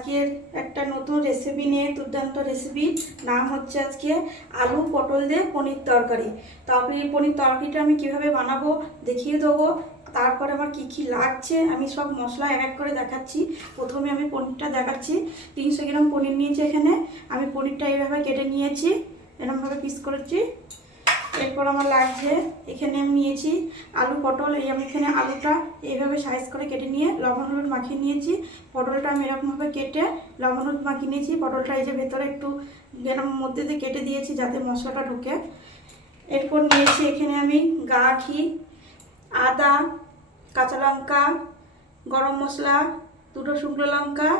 আজকের একটা নতুন রেসিপি নিয়ে দুর্দান্ত রেসিপি। নাম হচ্ছে আজকে আলু পটল দিয়ে পনির তরকারি। পনির তরকারিটা আমি কিভাবে বানাবো দেখিয়ে দেবো। তারপরে আমার কি কি লাগছে আমি সব মশলা এক এক করে দেখাচ্ছি। প্রথমে আমি পনিরটা দেখাচ্ছি। 300 গ্রাম পনির নিয়েছি এখানে। আমি পনিরটা এইভাবে কেটে নিয়েছি, এরকমভাবে পিস করেছি। এরপর আমার লাগছে এখানে আমি নিয়েছি আলু পটল। আমি এখানে আলুটা এইভাবে সাইজ করে কেটে নিয়ে লবণ হলুদ মাখিয়ে নিয়েছি। পটলটা আমি এরকমভাবে কেটে লবণ হলুদ মাখিয়ে নিয়েছি। পটলটা এই যে ভেতরে একটু এরকম মধ্যে দিয়ে কেটে দিয়েছি যাতে মশলাটা ঢুকে। এরপর নিয়েছি এখানে আমি ঘি, আদা, কাঁচা লঙ্কা, গরম মশলা, 2টো শুকনো লঙ্কা,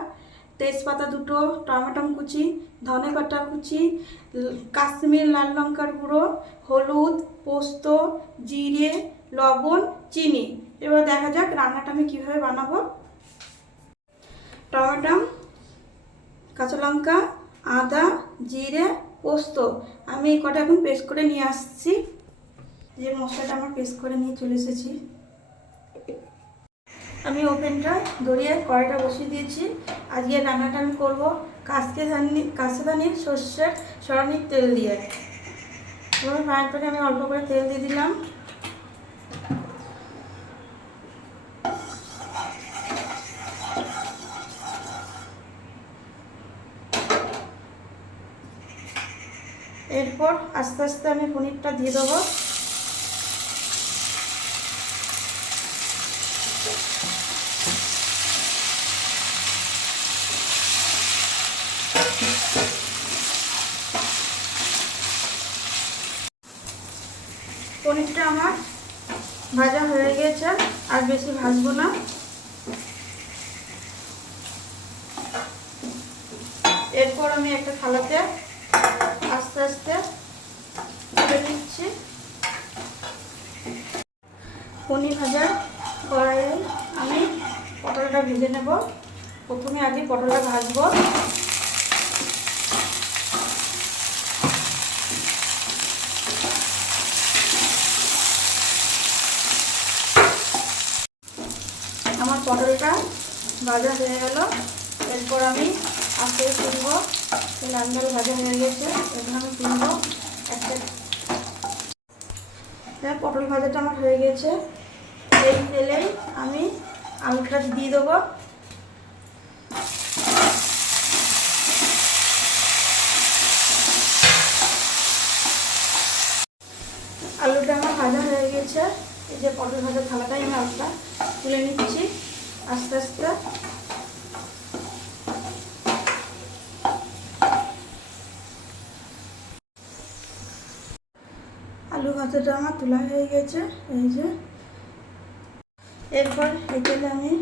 তেজপাতা 2টো, টমেটো কুচি, ধনে পাতা কুচি, কাশ্মীর লাল লঙ্কার গুঁড়ো, হলুদ, পোস্ত, জিরে, লবণ, চিনি। এবার দেখা যাক রান্নাটা আমি কীভাবে বানাবো। টমেটো, কাঁচা লঙ্কা, আদা, জিরে, পোস্ত আমি এই কটা এখন পেস্ট করে নিয়ে আসছি। যে মশলাটা আমার পেস্ট করে নিয়ে চলে এসেছি। আমি ওভেনটা ধরিয়ে কড়াইটা বসিয়ে দিয়েছি। আজকে রান্নাটা আমি করবো কাশিদানির সর্ষের সরণির তেল দিয়ে। এবার ফ্রাই প্যানে আমি অল্প করে তেল দিয়ে দিলাম। এরপর আস্তে আস্তে আমি পনিরটা দিয়ে দেবো। পনিরটা আমার ভাজা হয়ে গেছে, আর বেশি ভাজবো না। এরপর আমি একটা থালাতে আস্তে আস্তে তুলে নিচ্ছি। পনির ভাজার কড়াইয়ে আমি পটলটা ভেজে নেব। প্রথমে আগে পটলটা ভাজবো। আমার পটলটা ভাজা হয়ে গেল। এরপর আমি আস্তে আস্তে তুলবো। লাল লাল ভাজা হয়ে গেছে, এখন আমি তুলবো একটা। পটল ভাজাটা আমার হয়ে গেছে। এই তেলেই আমি আলুটা দিয়ে দেবো। আলুটা আমার ভাজা হয়ে গেছে। এই যে পটল ভাজা থালাটাই আমি আলুটা তুলে নিচ্ছি আস্তে আস্তে। আলু ভাজাটা আমার তোলা হয়ে গেছে, এই যে। এরপর এই তেলে আমি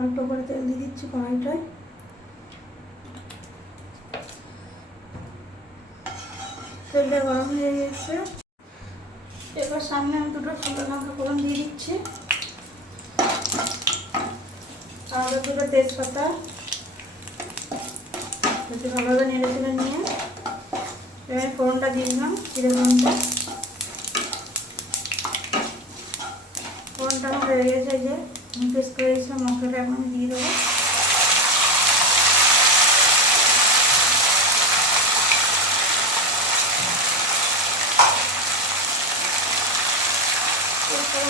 অল্প করে তেল দিয়ে দিচ্ছি কড়াইটায়। তেলটা গরম হয়ে গেছে। এবার সামনে আমি 2টো শুকনো লঙ্কা ফোড়ন দিয়ে দিচ্ছি, আর 2টো তেজপাতা ভালোভাবে নেড়ে চেড়ে নিয়ে এবার ফোড়নটা দিয়ে দিলাম। জিরে ফোড়নটা আমার হয়ে গেছে। এই যে পেস্ট করে দিয়েছিলাম মশলাটা এখন আমি দিয়ে দেবো।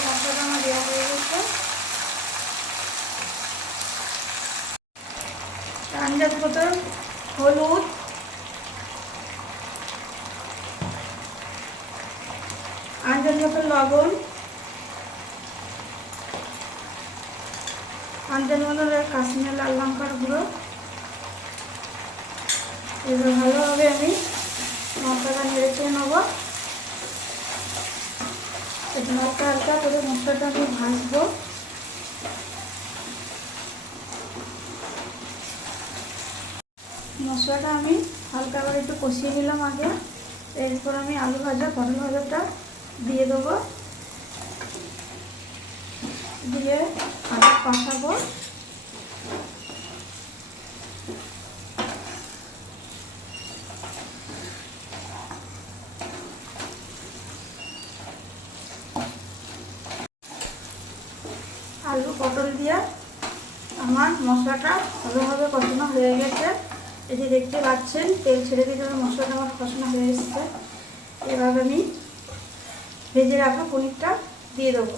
মশলাটা আমার দেওয়া হয়ে গেছে। আন্দাজ মতো হলুদ, আন্দাজ মতো লবণ, আন্দাজ মতো কাশ্মীর লাল লঙ্কার গুঁড়ো। এবার ভালোভাবে আমি মশলাটা নেড়ে চেড়ে নেবো। হালকা হালকা করে মশলাটা আমি ভাজবো। মশলাটা আমি হালকা করে একটু কষিয়ে নিলাম আগে। এরপর আমি আলু ভাজা পটল ভাজাটা দিয়ে দেবো, দিয়ে আলু কষাবো। আলু পটল দিয়ে আমার মশলাটা ভালোভাবে কষানো হয়ে গেছে। এই যে দেখতে পাচ্ছেন তেল ছেড়ে দিয়ে মশলাটা আমার কষানো হয়ে এসেছে। এভাবে আমি ভেজে রাখা পনিরটা দিয়ে দেবো।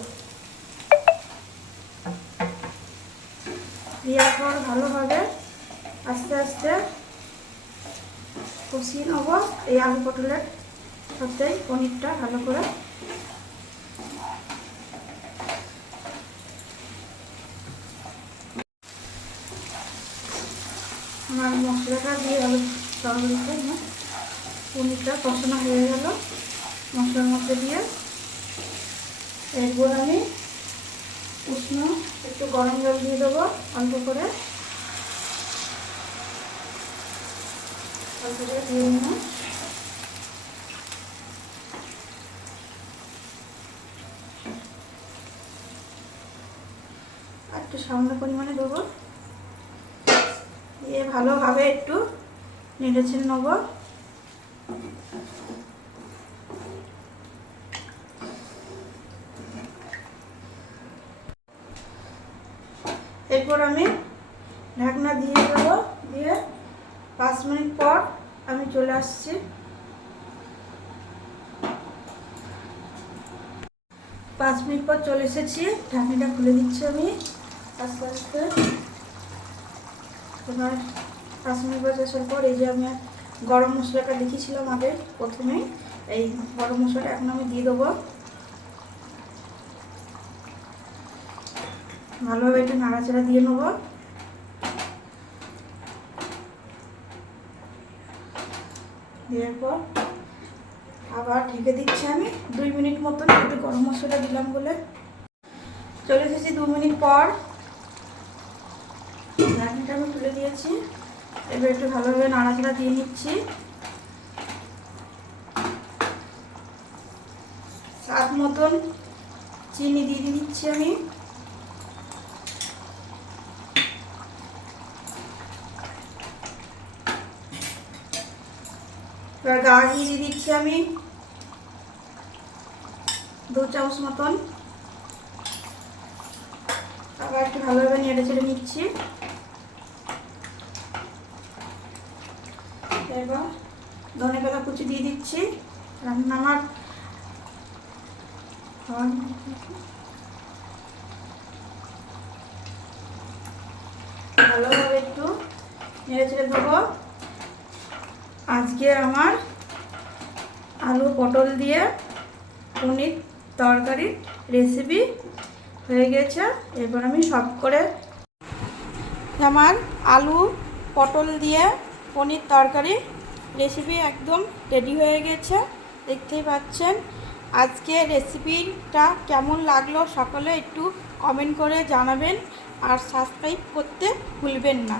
দেওয়ার পর ভালোভাবে আস্তে আস্তে কষিয়ে নেবো এই আলু পটলের সাথে পনিরটা ভালো করে। আমার মশলাটা দিয়ে আলু তরকারিতে পনিরটা কষানো হয়ে গেল মশলার মধ্যে দিয়ে। এরপর আমি উষ্ণ একটু গরম জল দিয়ে দেবো অল্প করে, অল্প করে দিয়ে নিলাম। আর একটু সামান্য পরিমাণে দেবো, দিয়ে ভালোভাবে একটু নেড়ে চেড়ে নেবো। এরপর আমি ঢাকনা দিয়ে দেবো, দিয়ে 5 মিনিট পর আমি চলে আসছি। 5 মিনিট পর চলে এসেছি, ঢাকনিটা খুলে দিচ্ছি আমি আস্তে আস্তে। এবার 5 মিনিট পর আসার পর এই যে আমি গরম মশলাটা লিখেছিলাম আগে প্রথমেই, এই গরম মশলাটা এখন আমি দিয়ে দেবো। ভালোভাবে একটু নাড়াচাড়া দিয়ে নেব। দেওয়ার পর আবার ঢেকে দিচ্ছি আমি 2 মিনিট মতন, একটু গরম মশলাটা দিলাম বলে। চলে এসেছি 2 মিনিট পর, ঢাকনিটা আমি তুলে দিয়েছি। এবার একটু ভালোভাবে নাড়াচাড়া দিয়ে নিচ্ছি। স্বাদ মতন চিনি দিয়ে দিচ্ছি আমি। এবার গা ঘি দিয়ে দিচ্ছি আমি 2 চামচ মতন। আবার একটু ভালোভাবে নেড়ে চেড়ে নিচ্ছি। এবার ধনে পাতা কুচি দিয়ে দিচ্ছি। রান্না আমার ভালোভাবে একটু নেড়ে চেড়ে দেবো। আজকে আমার আলু পটল দিয়ে পনির তরকারির রেসিপি হয়ে গেছে। এরপর আমি সব করে আমার আলু পটল দিয়ে পনির তরকারি রেসিপি একদম রেডি হয়ে গেছে, দেখতেই পাচ্ছেন। আজকে রেসিপিটা কেমন লাগলো সকলে একটু কমেন্ট করে জানাবেন, আর সাবস্ক্রাইব করতে ভুলবেন না।